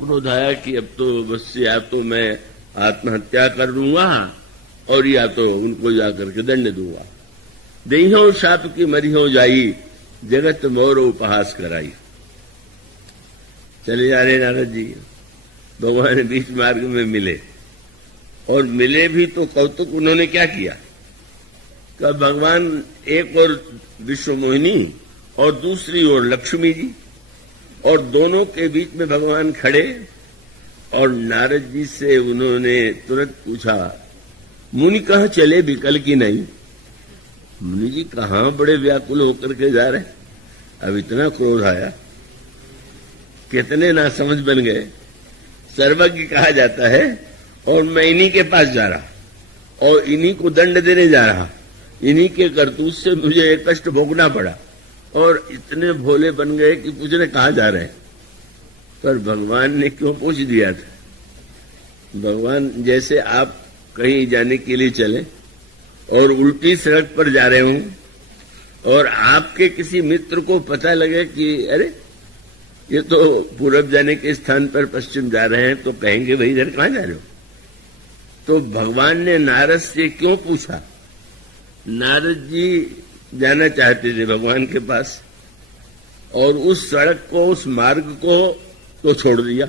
क्रोध आया कि अब तो बस या तो मैं आत्महत्या कर लूंगा और या तो उनको जाकर के दंड दूंगा। देहियों शाप की मरियों जाई, जगत मोर उपहास कराई। चले जा रहे नारद जी, भगवान बीच मार्ग में मिले और मिले भी तो कौतुक उन्होंने क्या किया कि भगवान एक और विश्व मोहिनी और दूसरी ओर लक्ष्मी जी, और दोनों के बीच में भगवान खड़े और नारद जी से उन्होंने तुरंत पूछा, मुनि कहाँ चले विकल की नहीं? मुनि जी कहाँ बड़े व्याकुल होकर के जा रहे? अब इतना क्रोध आया, कितने नासमझ बन गए। सर्वज्ञ कहा जाता है और मैं इन्हीं के पास जा रहा और इन्हीं को दंड देने जा रहा, इन्हीं के करतूत से मुझे एक कष्ट भोगना पड़ा, और इतने भोले बन गए कि पूछने कहाँ जा रहे हैं। पर भगवान ने क्यों पूछ दिया था? भगवान जैसे आप कहीं जाने के लिए चले और उल्टी सड़क पर जा रहे हों और आपके किसी मित्र को पता लगे कि अरे ये तो पूरब जाने के स्थान पर पश्चिम जा रहे हैं, तो कहेंगे भाई इधर कहाँ जा रहे हो? तो भगवान ने नारद से क्यों पूछा? नारद जी जाना चाहते थे भगवान के पास और उस सड़क को, उस मार्ग को तो छोड़ दिया।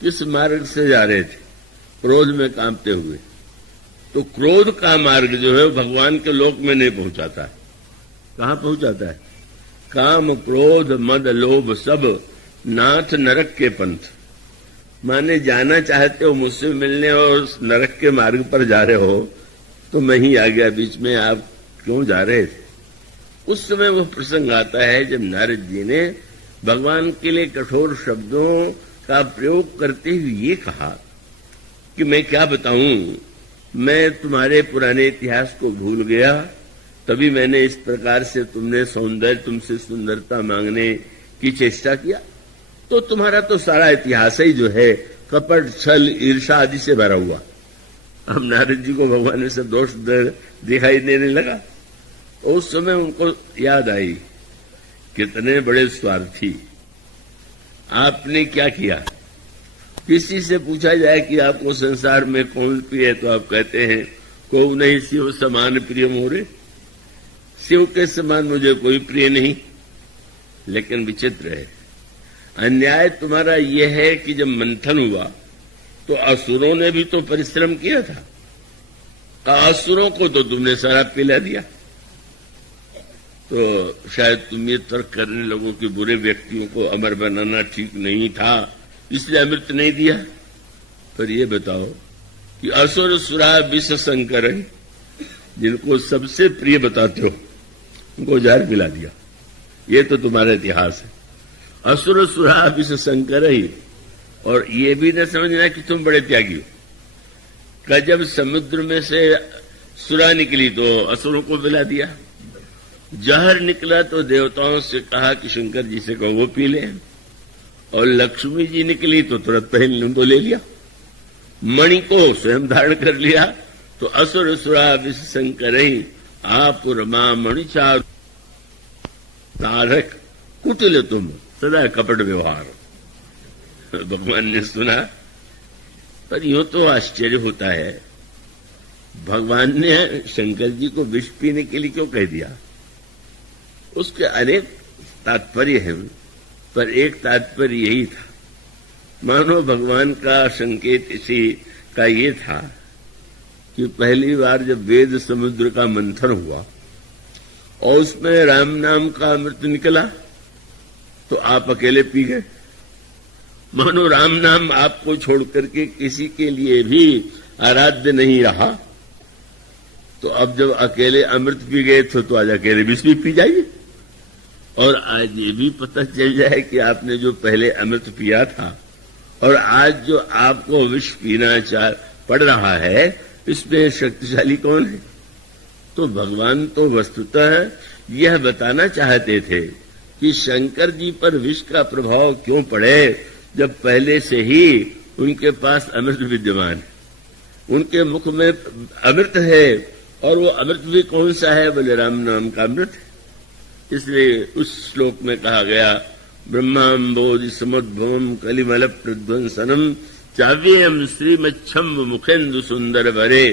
किस मार्ग से जा रहे थे? क्रोध में कांपते हुए। तो क्रोध का मार्ग जो है भगवान के लोक में नहीं पहुंचाता है। कहां पहुंचाता है? काम क्रोध मद लोभ सब नाथ नरक के पंथ। माने जाना चाहते हो मुझसे मिलने और नरक के मार्ग पर जा रहे हो, तो मैं ही आ गया बीच में, आप क्यों जा रहे थे? उस समय वो प्रसंग आता है जब नारद जी ने भगवान के लिए कठोर शब्दों का प्रयोग करते हुए ये कहा कि मैं क्या बताऊं, मैं तुम्हारे पुराने इतिहास को भूल गया, तभी मैंने इस प्रकार से तुमसे सुंदरता मांगने की चेष्टा किया। तो तुम्हारा तो सारा इतिहास ही जो है कपट छल ईर्षा आदि से भरा हुआ। अब नारद जी को भगवान ने सब दोष दिखाई देने लगा। उस समय उनको याद आई, कितने बड़े स्वार्थी, आपने क्या किया? किसी से पूछा जाए कि आपको संसार में कौन प्रिय है, तो आप कहते हैं को नहीं शिव समान प्रिय मोरे, शिव के समान मुझे कोई प्रिय नहीं। लेकिन विचित्र है, अन्याय तुम्हारा यह है कि जब मंथन हुआ तो असुरों ने भी तो परिश्रम किया था, असुरों को तो तुमने शराब पिला दिया। तो शायद तुम ये तर्क करने लोगों कि बुरे व्यक्तियों को अमर बनाना ठीक नहीं था, इसलिए अमृत नहीं दिया। पर ये बताओ कि असुर सुरा विष शंकर, जिनको सबसे प्रिय बताते हो, उनको जहर पिला दिया। ये तो तुम्हारा इतिहास है। असुर सुरा विष शंकर ही। और ये भी न समझना कि तुम बड़े त्यागी हो। का जब समुद्र में से सुरा निकली तो असुरों को पिला दिया, जहर निकला तो देवताओं से कहा कि शंकर जी से कहो वो पी ले, और लक्ष्मी जी निकली तो तुरंत पहले तो ले लिया, मणि को स्वयं धारण कर लिया। तो असुर सुरा विष शंकर ही आप रमा मणि चार तारक कुटिल तुम सदा कपट व्यवहार। भगवान ने सुना, पर यूं तो आश्चर्य होता है, भगवान ने शंकर जी को विष पीने के लिए क्यों कह दिया? उसके अनेक तात्पर्य हैं, पर एक तात्पर्य यही था, मानो भगवान का संकेत इसी का ये था कि पहली बार जब वेद समुद्र का मंथन हुआ और उसमें राम नाम का अमृत निकला तो आप अकेले पी गए। मानो राम नाम आपको छोड़ करके किसी के लिए भी आराध्य नहीं रहा। तो अब जब अकेले अमृत पी गए तो आज अकेले विष भी पी जाइए, और आज ये भी पता चल जाए कि आपने जो पहले अमृत पिया था और आज जो आपको विष पीना पड़ रहा है, इसमें शक्तिशाली कौन है? तो भगवान तो वस्तुतः यह बताना चाहते थे कि शंकर जी पर विष का प्रभाव क्यों पड़े, जब पहले से ही उनके पास अमृत विद्यमान है, उनके मुख में अमृत है, और वो अमृत भी कौन सा है? बोले राम नाम का अमृत है। इसलिए उस श्लोक में कहा गया, ब्रह्मांबोधि समुद्भवम कलिमल प्रध्वंसनम चाव्येयम श्रीमच्छम मुखेन्दु सुंदर भरे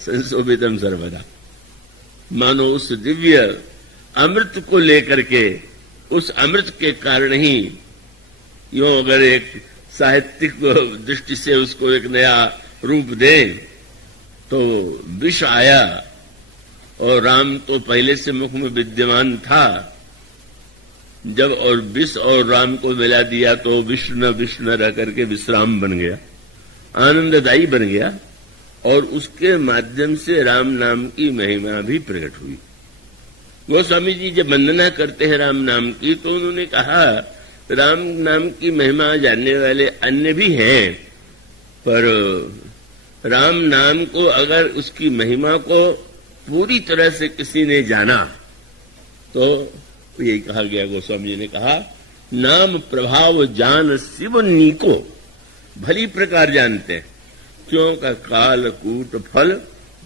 संशोभितम सर्वदा। मानो उस दिव्य अमृत को लेकर के, उस अमृत के कारण ही, यूं अगर एक साहित्यिक दृष्टि से उसको एक नया रूप दें तो विष आया और राम तो पहले से मुख में विद्यमान था, जब और विष और राम को मिला दिया तो विष्णु विष्णु रह करके विश्राम बन गया, आनंददायी बन गया और उसके माध्यम से राम नाम की महिमा भी प्रकट हुई। गोस्वामी जी जब वंदना करते हैं राम नाम की तो उन्होंने कहा राम नाम की महिमा जानने वाले अन्य भी हैं, पर राम नाम को अगर उसकी महिमा को पूरी तरह से किसी ने जाना तो यही कहा गया, गोस्वामी जी ने कहा नाम प्रभाव जान शिव नीको, भली प्रकार जानते हैं क्यों का काल कूट फल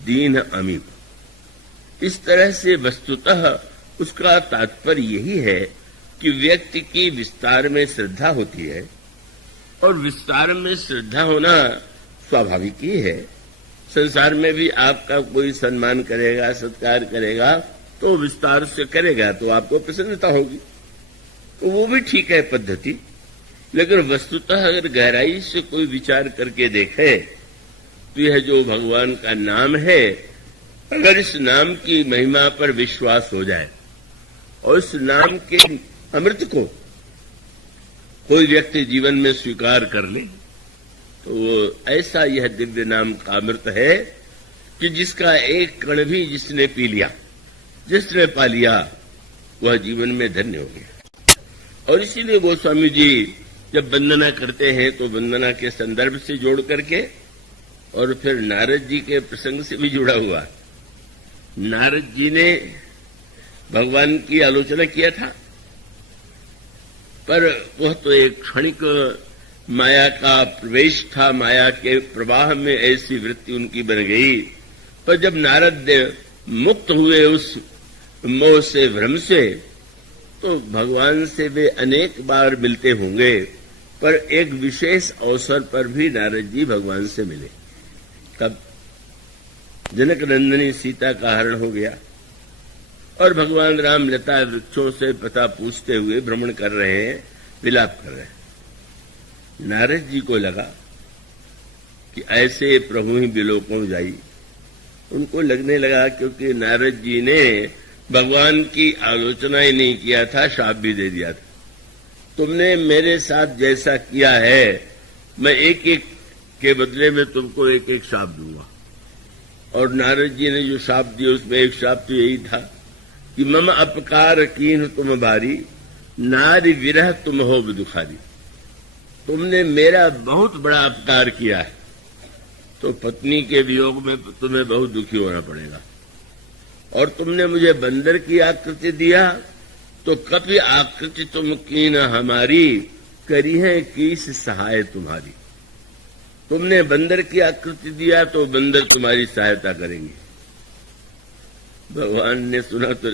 दीन अमीप। इस तरह से वस्तुतः उसका तात्पर्य यही है कि व्यक्ति की विस्तार में श्रद्धा होती है और विस्तार में श्रद्धा होना स्वाभाविक ही है। संसार में भी आपका कोई सम्मान करेगा, सत्कार करेगा तो विस्तार से करेगा तो आपको प्रसन्नता होगी, तो वो भी ठीक है पद्धति। लेकिन वस्तुतः अगर गहराई से कोई विचार करके देखे तो यह जो भगवान का नाम है, अगर इस नाम की महिमा पर विश्वास हो जाए और इस नाम के अमृत को कोई व्यक्ति जीवन में स्वीकार कर ले तो ऐसा यह दिव्य नाम का अमृत है कि जिसका एक कण भी जिसने पी लिया, जिसने पा लिया, वह जीवन में धन्य हो गया। और इसीलिए गोस्वामी जी जब वंदना करते हैं तो वंदना के संदर्भ से जोड़ करके और फिर नारद जी के प्रसंग से भी जुड़ा हुआ। नारद जी ने भगवान की आलोचना किया था, पर वह तो एक क्षणिक माया का प्रवेश था, माया के प्रवाह में ऐसी वृत्ति उनकी बन गई। पर जब नारद मुक्त हुए उस मोह से, भ्रम से, तो भगवान से वे अनेक बार मिलते होंगे, पर एक विशेष अवसर पर भी नारद जी भगवान से मिले। कब? जनक नंदनी सीता का हरण हो गया और भगवान राम लता वृक्षों से पता पूछते हुए भ्रमण कर रहे हैं, विलाप कर रहे हैं। नारद जी को लगा कि ऐसे प्रभु ही विलोकों जाई। उनको लगने लगा क्योंकि नारद जी ने भगवान की आलोचना ही नहीं किया था, शाप भी दे दिया था। तुमने मेरे साथ जैसा किया है मैं एक एक के बदले में तुमको एक एक शाप दूंगा। और नारद जी ने जो शाप दिया उसमें एक शाप तो यही था कि मम अपकार कीन तुम भारी, नारी विरह तुम हो दुखारी। तुमने मेरा बहुत बड़ा अपकार किया है तो पत्नी के वियोग में तुम्हें बहुत दुखी होना पड़ेगा। और तुमने मुझे बंदर की आकृति दिया तो कभी आकृति तुम कीन हमारी, करी है किस सहाय तुम्हारी। तुमने बंदर की आकृति दिया तो बंदर तुम्हारी सहायता करेंगे। भगवान ने सुना तो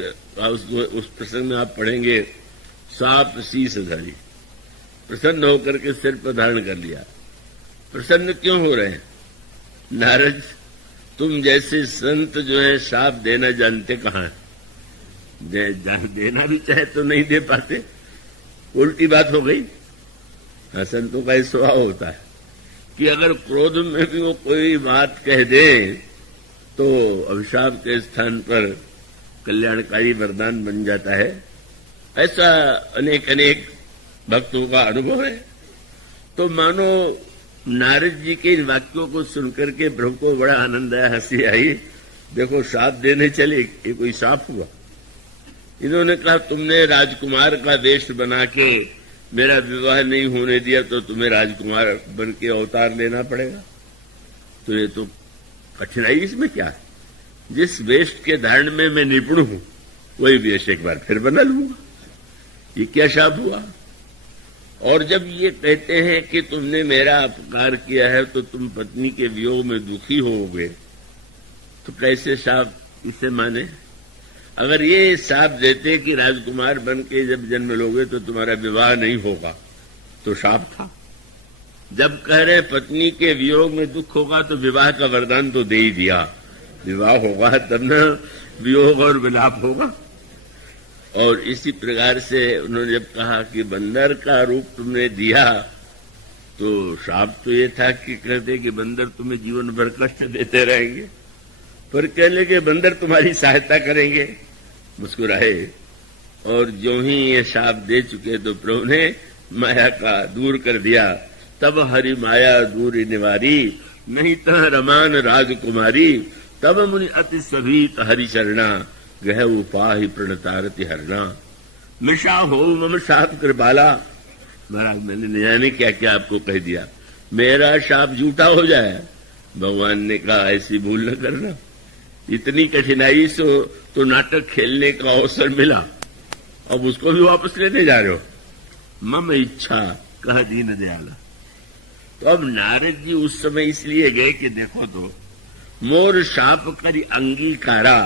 उस प्रसंग में आप पढ़ेंगे, सांप शीस धरी, प्रसन्न होकर के सिर पर धारण कर लिया। प्रसन्न क्यों हो रहे हैं? नारद, तुम जैसे संत जो है शाप देना जानते कहाँ है? देना भी चाहे तो नहीं दे पाते, उल्टी बात हो गई। हाँ, संतों का स्वभाव होता है कि अगर क्रोध में भी वो कोई बात कह दे तो अभिशाप के स्थान पर कल्याणकारी वरदान बन जाता है। ऐसा अनेक अनेक भक्तों का अनुभव है। तो मानो नारद जी के इन वाक्यों को सुनकर के प्रभु को बड़ा आनंद आया, हंसी आई। देखो शाप देने चले, ये कोई शाप हुआ? इन्होंने कहा तुमने राजकुमार का वेश बना के मेरा विवाह नहीं होने दिया तो तुम्हें राजकुमार बन के अवतार लेना पड़ेगा। तो ये तो कठिनाई इसमें क्या है? जिस वेश के धारण में मैं निपुण हूं वही वेश एक बार फिर बना लूंगा। ये क्या शाप हुआ? और जब ये कहते हैं कि तुमने मेरा अपकार किया है तो तुम पत्नी के वियोग में दुखी होगे, तो कैसे शाप इसे माने? अगर ये शाप देते कि राजकुमार बन के जब जन्म लोगे तो तुम्हारा विवाह नहीं होगा, तो शाप था। जब कह रहे पत्नी के वियोग में दुख होगा तो विवाह का वरदान तो दे ही दिया, विवाह होगा तब न वियोग और विलाप होगा। और इसी प्रकार से उन्होंने जब कहा कि बंदर का रूप तुमने दिया, तो शाप तो ये था कि कहते कि बंदर तुम्हें जीवन भर कष्ट देते रहेंगे, पर कह लगे बंदर तुम्हारी सहायता करेंगे। मुस्कुराए और जो ही ये शाप दे चुके तो प्रभु ने माया का दूर कर दिया। तब हरि माया दूर निवारी, नहीं तह रमान राजकुमारी, तब मुनि अति सभीत हरि चरणा, गह उपाहि प्रणतारति हरणा। मिशा हो मम शाप कृपाला। महाराज मैंने न जाने क्या क्या आपको कह दिया, मेरा शाप झूठा हो जाए। भगवान ने कहा ऐसी भूल न करना, इतनी कठिनाई से तो नाटक खेलने का अवसर मिला, अब उसको भी वापस लेने जा रहे हो। मम इच्छा कह दीन दयाला। तो अब नारद जी उस समय इसलिए गए कि देखो तो मोर शाप करी अंगीकारा,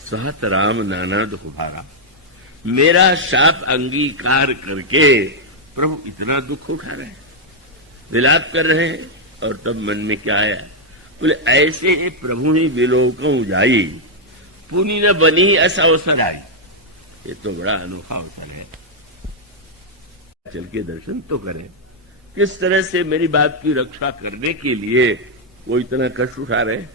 सहत राम नाना दुख भारा। मेरा शाप अंगीकार करके प्रभु इतना दुख उठा रहे हैं, विलाप कर रहे हैं। और तब मन में क्या आया, बोले ऐसे ही प्रभु ही विलोकं जाई, पुनि न बनी ऐसा अवसर आई। ये तो बड़ा अनोखा अवसर है, चल के दर्शन तो करें। किस तरह से मेरी बात की रक्षा करने के लिए वो इतना कष्ट उठा रहे हैं।